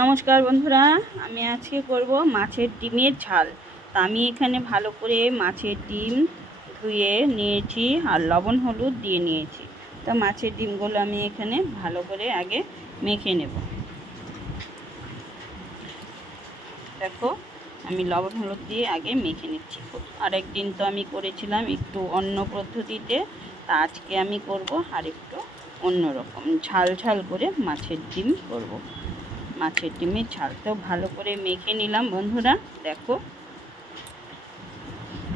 নমস্কার বন্ধুরা, আমি আজকে করব মাছের ডিমের ঝাল। তা আমি এখানে ভালো করে মাছের ডিম ধুয়ে নিয়েছি আর লবণ হলুদ দিয়ে নিয়েছি। তো মাছের ডিমগুলো আমি এখানে ভালো করে আগে মেখে নেব। দেখো, আমি লবণ হলুদ দিয়ে আগে মেখে নিচ্ছি। আরেক দিন তো আমি করেছিলাম একটু অন্য পদ্ধতিতে। তা আজকে আমি করব আর একটু অন্যরকম ঝাল ঝাল করে মাছের ডিম করব। মাছের ডিমের ঝালটাও ভালো করে মেখে নিলাম, বন্ধুরা। দেখো।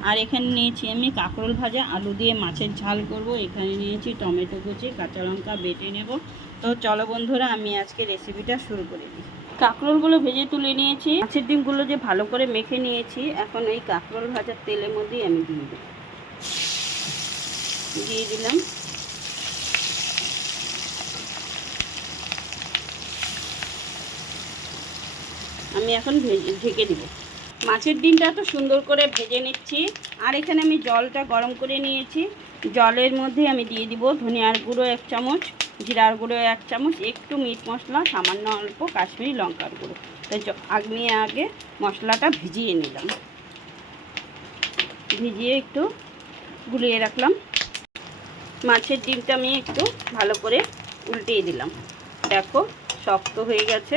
আর এখানে নিয়েছি আমি কাঁকরোল ভাজা, আলু দিয়ে মাছের ঝাল করব। এখানে নিয়েছি টমেটো কুচি, কাঁচা লঙ্কা বেটে নেব। তো চলো বন্ধুরা, আমি আজকে রেসিপিটা শুরু করে দিই। কাঁকরোলগুলো ভেজে তুলে নিয়েছি। মাছের ডিমগুলো যে ভালো করে মেখে নিয়েছি, এখন এই কাঁকরোল ভাজার তেলের মধ্যেই আমি দিয়ে দেব। দিয়ে দিলাম। আমি এখন ভেজে, ঢেকে দিব। মাছের ডিমটা তো সুন্দর করে ভেজে নিচ্ছি। আর এখানে আমি জলটা গরম করে নিয়েছি। জলের মধ্যে আমি দিয়ে দিব ধনিয়ার গুঁড়ো এক চামচ, জিরার গুঁড়ো এক চামচ, একটু মিট মশলা, সামান্য অল্প কাশ্মীরি লঙ্কার গুঁড়ো। তো আমি আগে মশলাটা ভিজিয়ে নিলাম। ভিজিয়ে একটু গুলিয়ে রাখলাম। মাছের ডিমটা আমি একটু ভালো করে উল্টিয়ে দিলাম। দেখো, শক্ত হয়ে গেছে।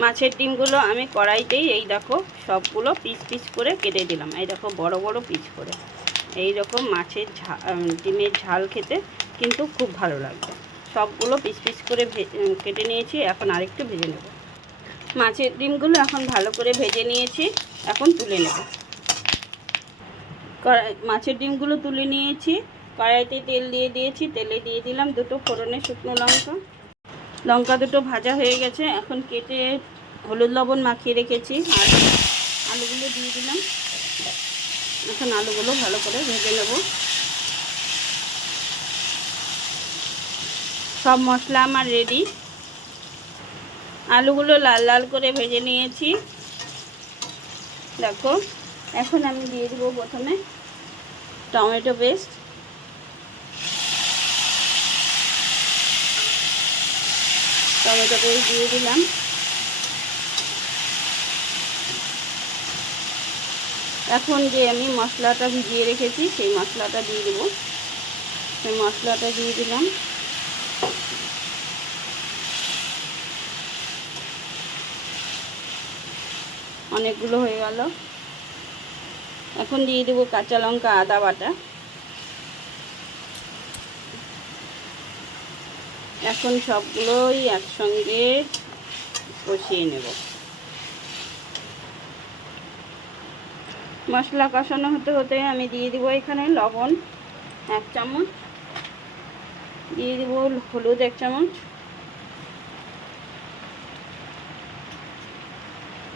মাছের ডিমগুলো আমি কড়াইতেই এই দেখো সবগুলো পিস পিস করে কেটে দিলাম। এই দেখো বড় বড় পিস করে। এই রকম মাছের ঝাল ডিমের ঝাল খেতে কিন্তু খুব ভালো লাগবে। সবগুলো পিস পিস করে কেটে নিয়েছি, এখন আরেকটু ভেজে নেব। মাছের ডিমগুলো এখন ভালো করে ভেজে নিয়েছি, এখন তুলে নেব। কড়াই মাছের ডিমগুলো তুলে নিয়েছি। কড়াইতে তেল দিয়ে দিয়েছি, তেলে দিয়ে দিলাম দুটো ফোড়নের শুকনো লঙ্কা। লঙ্কা দুটো ভাজা হয়ে গেছে, এখন কেটে হলুদ লবণ মাখিয়ে রেখেছি, আর আলুগুলো দিয়ে দিলাম। এখন আলুগুলো ভালো করে ভেজে নেব। সব মশলা আমার রেডি আলুগুলো লাল লাল করে ভেজে নিয়েছি। দেখো, এখন আমি দিয়ে দেবো প্রথমে টমেটো পেস্ট টমেটো পেস্ট দিয়ে দিলাম। এখন যে আমি মশলাটা ভিজিয়ে রেখেছি, সেই মশলাটা দিয়ে দেবো। সেই মশলাটা দিয়ে দিলাম। অনেকগুলো হয়ে গেল। এখন দিয়ে দেবো কাঁচা লঙ্কা আদা বাটা। এখন সবগুলোই একসঙ্গে কষিয়ে নেব। মশলা কষানো হতে হতে আমি দিয়ে দিব এখানে লবণ, এক চামচ। দিয়ে দিব হলুদ, এক চামচ।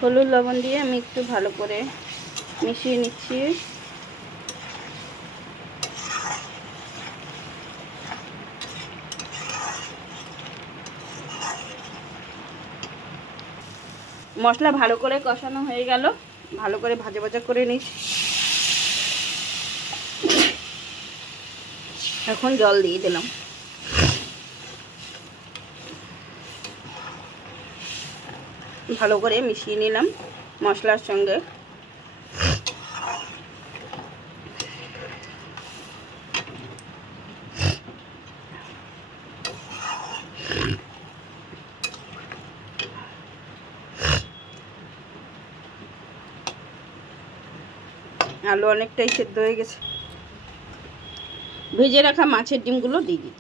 হলুদ, লবণ দিয়ে আমি একটু ভালো করে মিশিয়ে নিচ্ছি। মশলা ভালো করে কষানো হয়ে গেল। ভালো করে ভাজা ভাজা করে নিস এখন জল দিয়ে দিলাম। ভালো করে মিশিয়ে নিলাম মশলার সঙ্গে। আলু অনেকটাই সেদ্ধ হয়ে গেছে। ভেজে রাখা মাছের ডিমগুলো দিয়ে দিই।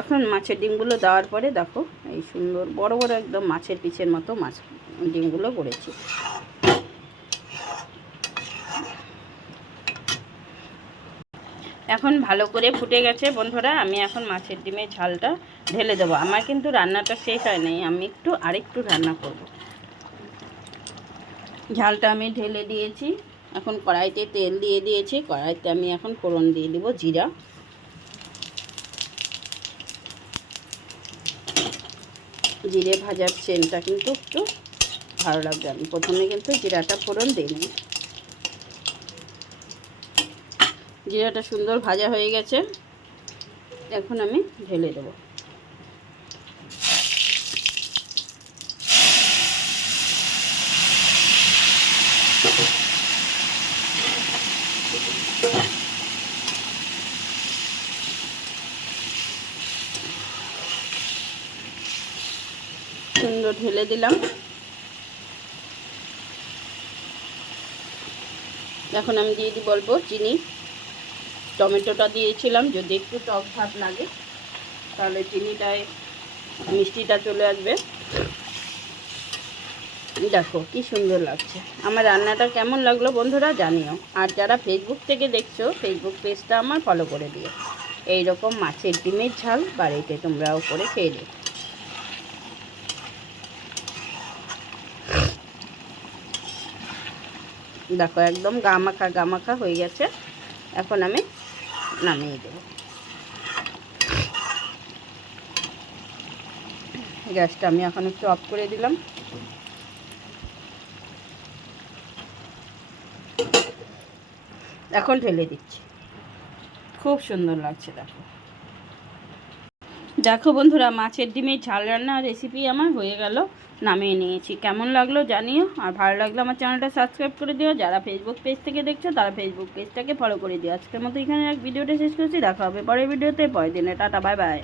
এখন মাছের ডিমগুলো দেওয়ার পরে দেখো, এই সুন্দর বড় বড় একদম মাছের পিছের মতো মাছ ডিমগুলো করেছি এখন ভালো করে ফুটে গেছে, বন্ধুরা। আমি এখন মাছের ডিমের ঝালটা ঢেলে দেবো। আমার কিন্তু রান্নাটা শেষ হয় নাই, আমি একটু আরেকটু রান্না করব। ঝালটা আমি ঢেলে দিয়েছি। এখন কড়াইতে তেল দিয়ে দিয়েছি। কড়াইতে আমি এখন ফোড়ন দিয়ে দেবো, জিরা। জিরে ভাজার চেনটা কিন্তু একটু ভালো লাগবে। আমি প্রথমে কিন্তু জিরাটা ফোড়ন দিয়ে দিই। জিরাটা সুন্দর ভাজা হয়ে গেছে। এখন আমি ঢেলে দেবো। সুন্দর ঢেলে দিলাম। এখন আমি দিয়ে দিই বলব চিনি। টমেটোটা দিয়েছিলাম, যদি একটু টক ভাত লাগে, তাহলে চিনিটায়, মিষ্টিটা চলে আসবে। দেখো, কি সুন্দর লাগছে। আমার রান্নাটা কেমন লাগল বন্ধুরা জানিও। আর যারা ফেসবুক থেকে দেখছ ফেসবুক পেজটা আমার ফলো করে দিও। এই রকম মাছের ডিমের ঝাল বাড়িতে তোমরাও করে খেয়ে দিও দেখো, একদম গামাখা গামাখা হয়ে গেছে। এখন আমি নামিয়ে দেব গ্যাসটা আমি এখন একটু অফ করে দিলাম। এখন ঢেলে দিচ্ছি। খুব সুন্দর লাগছে দেখো। দেখো বন্ধুরা, মাছের ডিমের ঝাল রান্নার রেসিপি আমার হয়ে গেল, নামিয়ে নিয়েছি। কেমন লাগল জানিও, আর ভালো লাগল আমার চ্যানেলটা সাবস্ক্রাইব করে দিও। যারা ফেসবুক পেজ থেকে দেখছ, তারা ফেসবুক পেজটাকে ফলো করে দিও। আজকের মতো এখানে এক ভিডিওটা শেষ করছি, দেখা হবে পরের ভিডিওতে, পরের দিনে। Tata bye bye